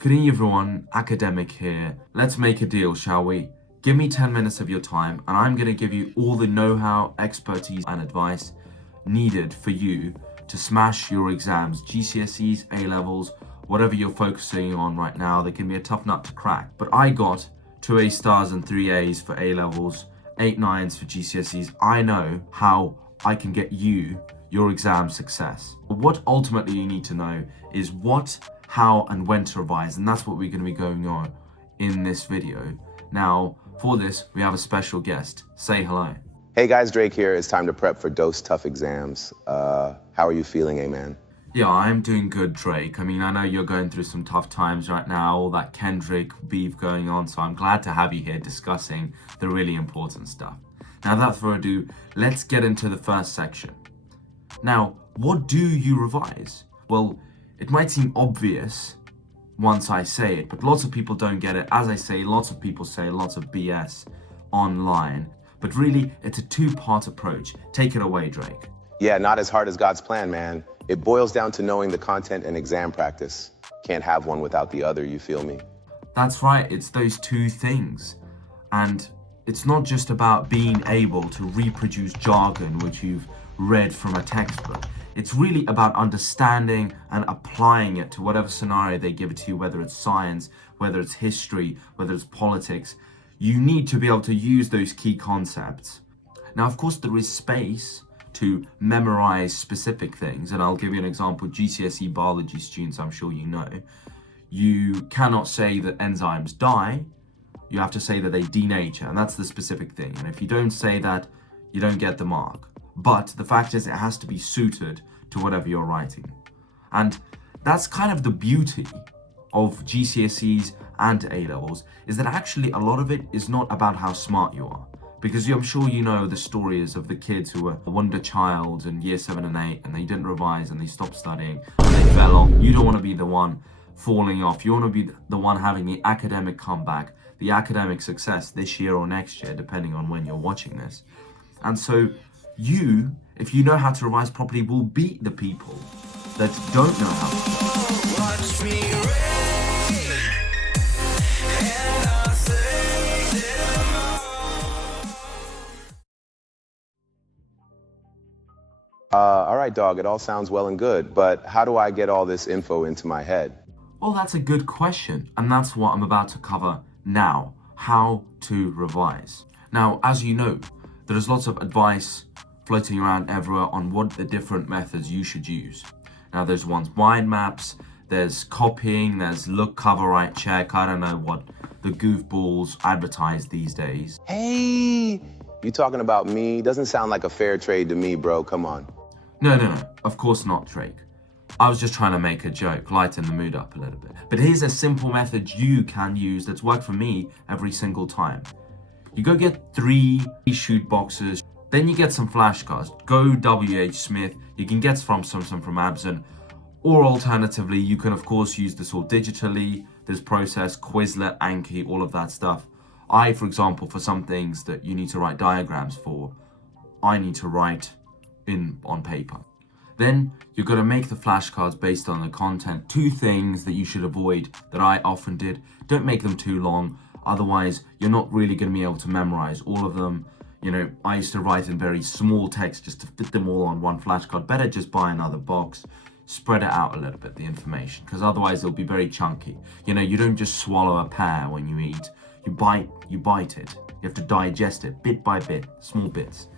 Good evening everyone, Academic here. Let's make a deal, shall we? Give me 10 minutes of your time and I'm going to give you all the know-how, expertise and advice needed for you to smash your exams, GCSEs, A-Levels, whatever you're focusing on right now. They can be a tough nut to crack. But I got 2 A stars and 3 A's for A-Levels, 8 9s for GCSEs. I know how I can get you your exam success. What ultimately you need to know is what, how and when to revise, and that's what we're going to be going on in this video. Now for this we have a special guest. Say hello. Hey guys, Drake here. It's time to prep for those tough exams. How are you feeling, A-Man? Yeah, I'm doing good, Drake. I mean, I know you're going through some tough times right now, all that Kendrick beef going on, so I'm glad to have you here discussing the really important stuff. Now without further ado, let's get into the first section. Now, what do you revise? Well, it might seem obvious once I say it, but lots of people don't get it. As I say, lots of people say lots of BS online, but really it's a two-part approach. Take it away, Drake. Yeah, not as hard as God's plan, man. It boils down to knowing the content and exam practice. Can't have one without the other, you feel me? That's right, it's those two things. And it's not just about being able to reproduce jargon which you've read from a textbook. It's really about understanding and applying it to whatever scenario they give it to you, whether it's science, whether it's history, whether it's politics. You need to be able to use those key concepts. Now, of course, there is space to memorize specific things, and I'll give you an example. GCSE biology students, I'm sure you know, you cannot say that enzymes die. You have to say that they denature, and that's the specific thing. And if you don't say that, you don't get the mark. But the fact is, it has to be suited to whatever you're writing. And that's kind of the beauty of GCSEs and A-Levels, is that actually a lot of it is not about how smart you are. Because I'm sure you know the stories of the kids who were a wonder child in year 7 and 8, and they didn't revise and they stopped studying and they fell off. You don't want to be the one falling off. You want to be the one having the academic comeback, the academic success this year or next year, depending on when you're watching this. And so you, if you know how to revise properly, will beat the people that don't know how to. Watch me rain, and I'll save them All right, dog, it all sounds well and good, but how do I get all this info into my head? Well, that's a good question, and that's what I'm about to cover now, how to revise. Now, as you know, there's lots of advice floating around everywhere on what the different methods you should use. Now, there's mind maps, there's copying, there's look, cover, write, check. I don't know what the goofballs advertise these days. Hey, you talking about me? Doesn't sound like a fair trade to me, bro. Come on. No, of course not, Drake. I was just trying to make a joke, lighten the mood up a little bit. But here's a simple method you can use that's worked for me every single time. You go get 3 shoot boxes, then you get some flashcards. Go WH Smith, you can get some from Amazon, or alternatively, you can of course use this all digitally. There's Process, Quizlet, Anki, all of that stuff. I, for example, for some things that you need to write diagrams for, I need to write on paper. Then you're going to make the flashcards based on the content. 2 things that you should avoid that I often did. Don't make them too long, otherwise you're not really going to be able to memorize all of them. You know, I used to write in very small text just to fit them all on one flashcard. Better just buy another box, spread it out a little bit, the information, because otherwise it'll be very chunky. You know, you don't just swallow a pear when you eat. You bite it. You have to digest it bit by bit, small bits.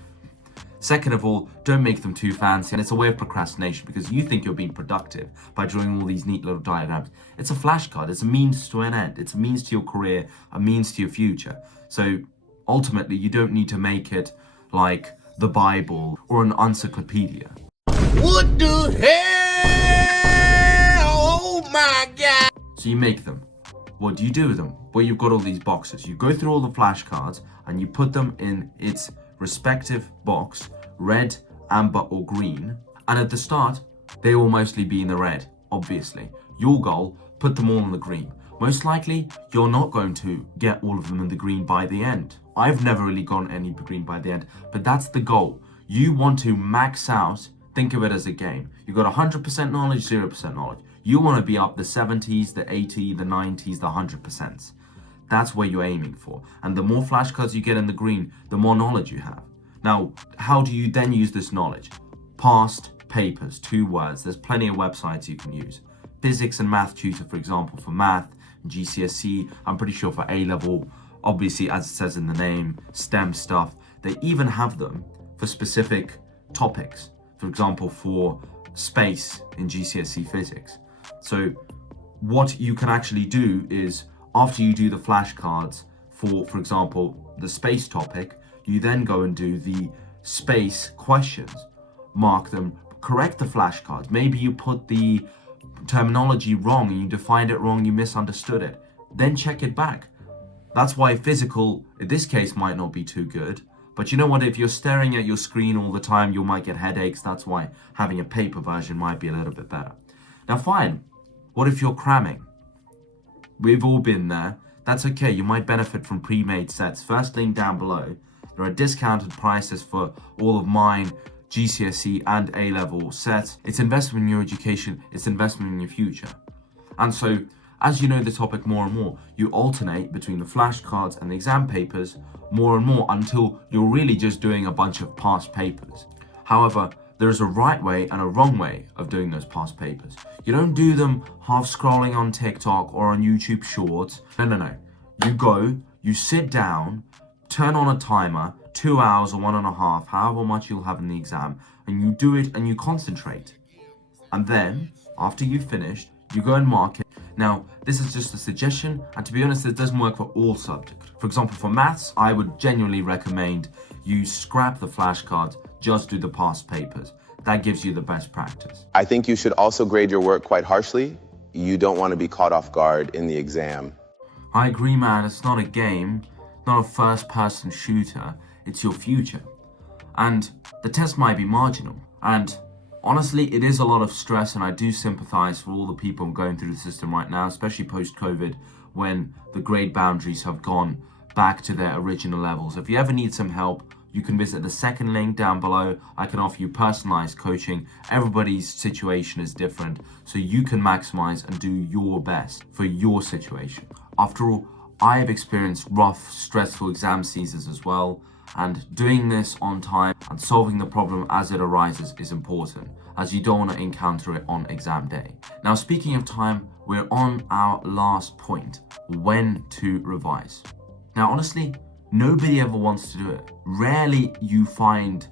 Second of all, don't make them too fancy, and it's a way of procrastination because you think you're being productive by drawing all these neat little diagrams. It's a flashcard, it's a means to an end, it's a means to your career, a means to your future. So ultimately, you don't need to make it like the Bible or an encyclopedia. What the hell? Oh my God. So you make them. What do you do with them? Well, you've got all these boxes. You go through all the flashcards and you put them in its respective box, red, amber or green. And at the start, they will mostly be in the red, obviously. Your goal, put them all in the green. Most likely, you're not going to get all of them in the green by the end. I've never really gotten any green by the end, but that's the goal. You want to max out, think of it as a game. You've got 100% knowledge, 0% knowledge. You want to be up the 70s, the 80s, the 90s, the 100%. That's where you're aiming for. And the more flashcards you get in the green, the more knowledge you have. Now, how do you then use this knowledge? Past papers, 2 words. There's plenty of websites you can use. Physics and math tutor, for example, for math, GCSE, I'm pretty sure for A-level, obviously, as it says in the name, STEM stuff. They even have them for specific topics. For example, for space in GCSE physics. So what you can actually do is, after you do the flashcards for example, the space topic, you then go and do the space questions, mark them, correct the flashcards. Maybe you put the terminology wrong and you defined it wrong, you misunderstood it. Then check it back. That's why physical, in this case, might not be too good. But you know what, if you're staring at your screen all the time, you might get headaches. That's why having a paper version might be a little bit better. Now fine, what if you're cramming? We've all been there. That's okay, you might benefit from pre-made sets. First link down below. There are discounted prices for all of mine GCSE and A-level sets. It's investment in your education, it's investment in your future. And so, as you know the topic more and more, you alternate between the flashcards and the exam papers more and more until you're really just doing a bunch of past papers. However, there is a right way and a wrong way of doing those past papers. You don't do them half scrolling on TikTok or on YouTube Shorts. No. You go, you sit down, turn on a timer, 2 hours or 1.5, however much you'll have in the exam, and you do it and you concentrate. And then, after you've finished, you go and mark it. Now, this is just a suggestion, and to be honest, it doesn't work for all subjects. For example, for maths, I would genuinely recommend you scrap the flashcards, just do the past papers. That gives you the best practice. I think you should also grade your work quite harshly. You don't want to be caught off guard in the exam. I agree, man. It's not a game, not a first-person shooter. It's your future. And the test might be marginal. And honestly, it is a lot of stress, and I do sympathize for all the people going through the system right now, especially post-COVID, when the grade boundaries have gone back to their original levels. If you ever need some help, you can visit the second link down below. I can offer you personalized coaching. Everybody's situation is different, so you can maximize and do your best for your situation. After all, I have experienced rough, stressful exam seasons as well, and doing this on time and solving the problem as it arises is important, as you don't want to encounter it on exam day. Now, speaking of time, we're on our last point, when to revise. Now, honestly, nobody ever wants to do it. Rarely you find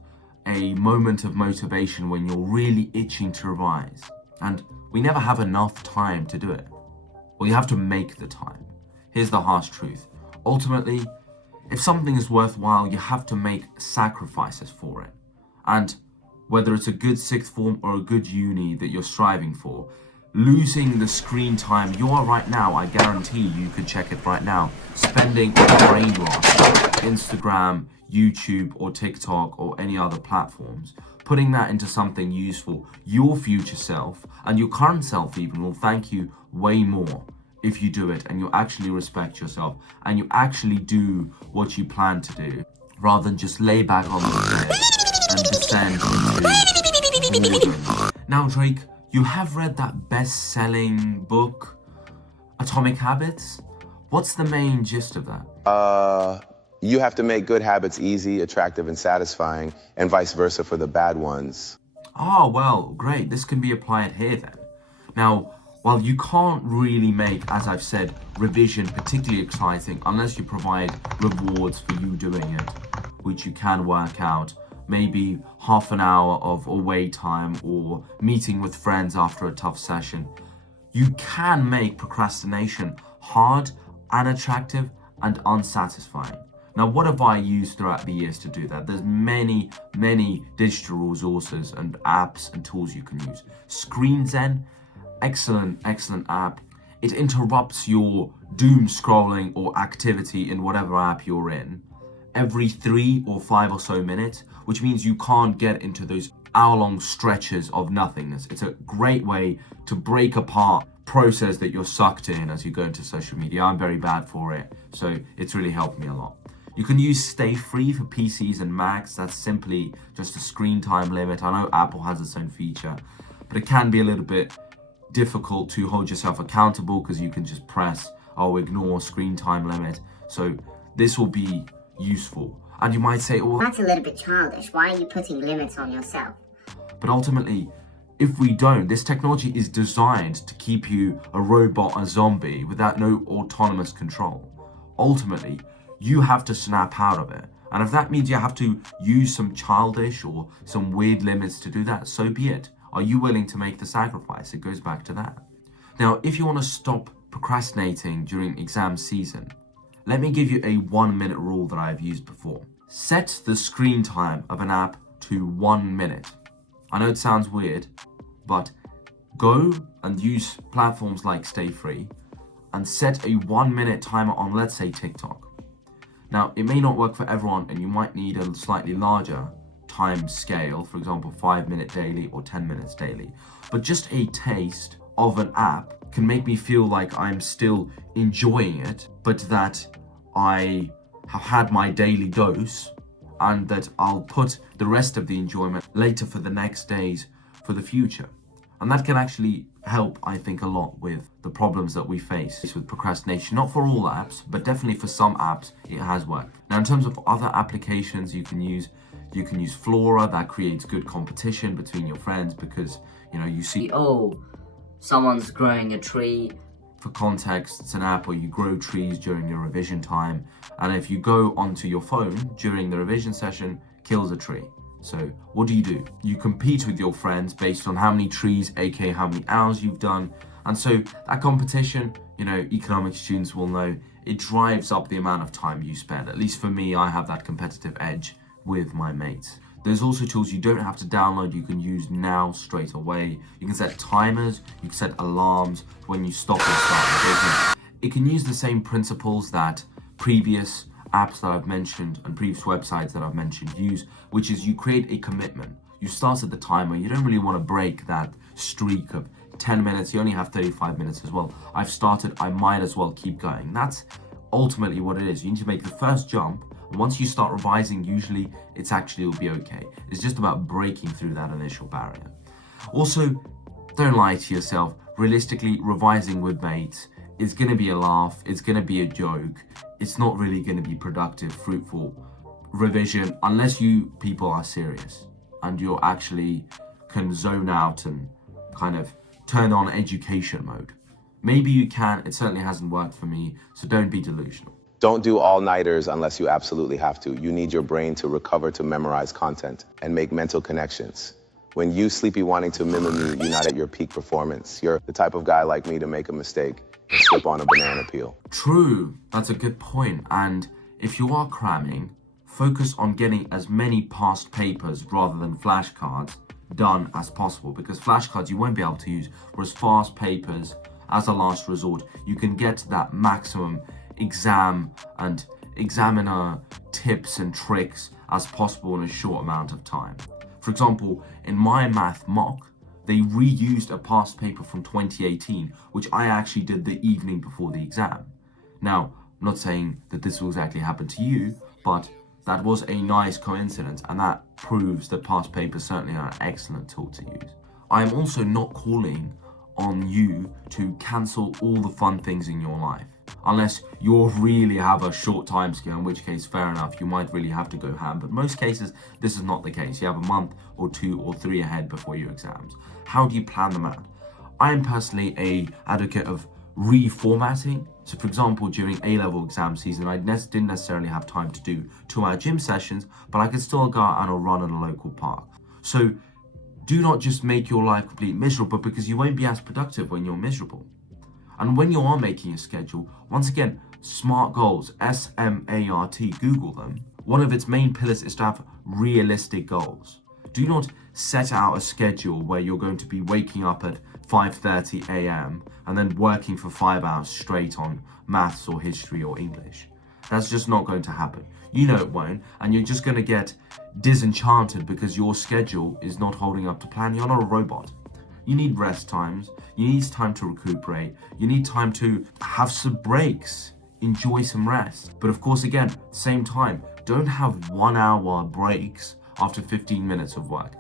a moment of motivation when you're really itching to revise. And we never have enough time to do it. Well, you have to make the time. Here's the harsh truth. Ultimately, if something is worthwhile, you have to make sacrifices for it. And whether it's a good sixth form or a good uni that you're striving for, losing the screen time you are right now, I guarantee you could check it right now, spending on brain rot, Instagram, YouTube or TikTok or any other platforms, putting that into something useful, your future self and your current self even will thank you way more if you do it and you actually respect yourself and you actually do what you plan to do, rather than just lay back on the bed and descend into boredom. Now, Drake, you have read that best-selling book, Atomic Habits? What's the main gist of that? You have to make good habits easy, attractive, and satisfying, and vice versa for the bad ones. Oh, well, great. This can be applied here then. Now, while you can't really make, as I've said, revision particularly exciting unless you provide rewards for you doing it, which you can work out, maybe half an hour of away time or meeting with friends after a tough session, you can make procrastination hard, unattractive, and unsatisfying. Now, what have I used throughout the years to do that? There's many digital resources and apps and tools you can use. ScreenZen, excellent app. It interrupts your doom scrolling or activity in whatever app you're in every 3 or 5 or so minutes, which means you can't get into those hour-long stretches of nothingness. It's a great way to break apart process that you're sucked in as you go into social media. I'm very bad for it, so it's really helped me a lot. You can use Stay Free for PCs and Macs. That's simply just a screen time limit. I know Apple has its own feature, but it can be a little bit difficult to hold yourself accountable because you can just press, ignore screen time limit. So this will be useful. And you might say, oh, That's a little bit childish. Why are you putting limits on yourself? but ultimately, if we don't, this technology is designed to keep you a robot, a zombie, without no autonomous control. Ultimately, you have to snap out of it. And if that means you have to use some childish or some weird limits to do that, so be it. Are you willing to make the sacrifice? It goes back to that. Now, if you want to stop procrastinating during exam season, let me give you a 1-minute rule that I've used before. Set the screen time of an app to 1 minute. I know it sounds weird, but go and use platforms like Stay Free and set a 1-minute timer on, let's say, TikTok. Now, it may not work for everyone and you might need a slightly larger time scale, for example, 5-minute daily or 10 minutes daily. But just a taste of an app can make me feel like I'm still enjoying it, but that I have had my daily dose and that I'll put the rest of the enjoyment later for the next days for the future. And that can actually help, I think, a lot with the problems that we face with procrastination. Not for all apps, but definitely for some apps, it has worked. Now, in terms of other applications you can use Flora. That creates good competition between your friends because, you see, oh, someone's growing a tree. For context, it's an app where you grow trees during your revision time. And if you go onto your phone during the revision session, kills a tree. So what do? You compete with your friends based on how many trees, aka how many hours you've done. And so that competition, economics students will know, it drives up the amount of time you spend. At least for me, I have that competitive edge with my mates. There's also tools you don't have to download, you can use now straight away. You can set timers, you can set alarms when you stop or start revision. It can use the same principles that previous apps that I've mentioned and previous websites that I've mentioned use, which is you create a commitment. You start at the timer, you don't really want to break that streak of 10 minutes, you only have 35 minutes as well. I've started, I might as well keep going. That's ultimately what it is. You need to make the first jump. Once you start revising, usually will be okay. It's just about breaking through that initial barrier. Also, don't lie to yourself. Realistically, revising with mates is going to be a laugh. It's going to be a joke. It's not really going to be productive, fruitful revision unless you people are serious and you're actually can zone out and kind of turn on education mode. Maybe you can. It certainly hasn't worked for me, so don't be delusional. Don't do all-nighters unless you absolutely have to. You need your brain to recover to memorize content and make mental connections. When you sleepy wanting to mimic me, you're not at your peak performance. You're the type of guy like me to make a mistake and slip on a banana peel. True, that's a good point. And if you are cramming, focus on getting as many past papers rather than flashcards done as possible, because flashcards you won't be able to use, whereas fast papers, as a last resort, you can get that maximum exam and examiner tips and tricks as possible in a short amount of time. For example, in my math mock, they reused a past paper from 2018, which I actually did the evening before the exam. Now, I'm not saying that this will exactly happen to you, but that was a nice coincidence, and that proves that past papers certainly are an excellent tool to use. I am also not calling on you to cancel all the fun things in your life, unless you really have a short time scale, in which case, fair enough, you might really have to go ham. But most cases, this is not the case. You have a month or 2 or 3 ahead before your exams. How do you plan them out? I am personally an advocate of reformatting. So for example, during A-level exam season, I didn't necessarily have time to do 2-hour gym sessions, but I could still go out on a run in a local park. So do not just make your life completely miserable, because you won't be as productive when you're miserable. And when you are making a schedule, once again, SMART goals, S-M-A-R-T, Google them. One of its main pillars is to have realistic goals. Do not set out a schedule where you're going to be waking up at 5:30 a.m. and then working for 5 hours straight on maths or history or English. That's just not going to happen. You know it won't, and you're just going to get disenchanted because your schedule is not holding up to plan. You're not a robot. You need rest times, you need time to recuperate, you need time to have some breaks, enjoy some rest. But of course, again, same time, don't have 1-hour breaks after 15 minutes of work.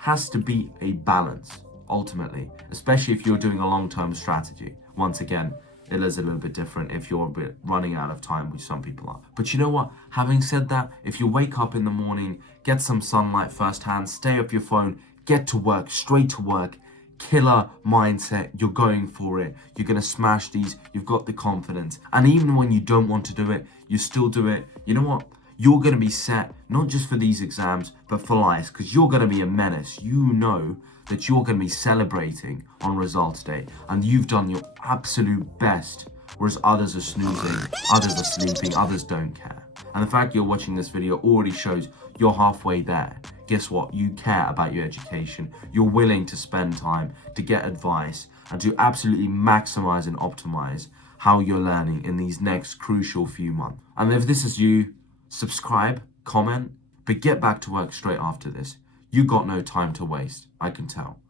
Has to be a balance. ultimately, especially if you're doing a long-term strategy. Once again, it is a little bit different if you're a bit running out of time, which some people are. But you know what? Having said that, if you wake up in the morning, get some sunlight firsthand, stay off your phone, get to work, straight to work, killer mindset, you're going for it, you're gonna smash these, you've got the confidence. And even when you don't want to do it, you still do it. You know what? You're gonna be set, not just for these exams, but for life, because you're gonna be a menace. You know that you're gonna be celebrating on results day, and you've done your absolute best, whereas others are snoozing, others are sleeping, others don't care. And the fact you're watching this video already shows you're halfway there. Guess what? You care about your education. You're willing to spend time to get advice and to absolutely maximize and optimize how you're learning in these next crucial few months. And if this is you, subscribe, comment, but get back to work straight after this. You got no time to waste, I can tell.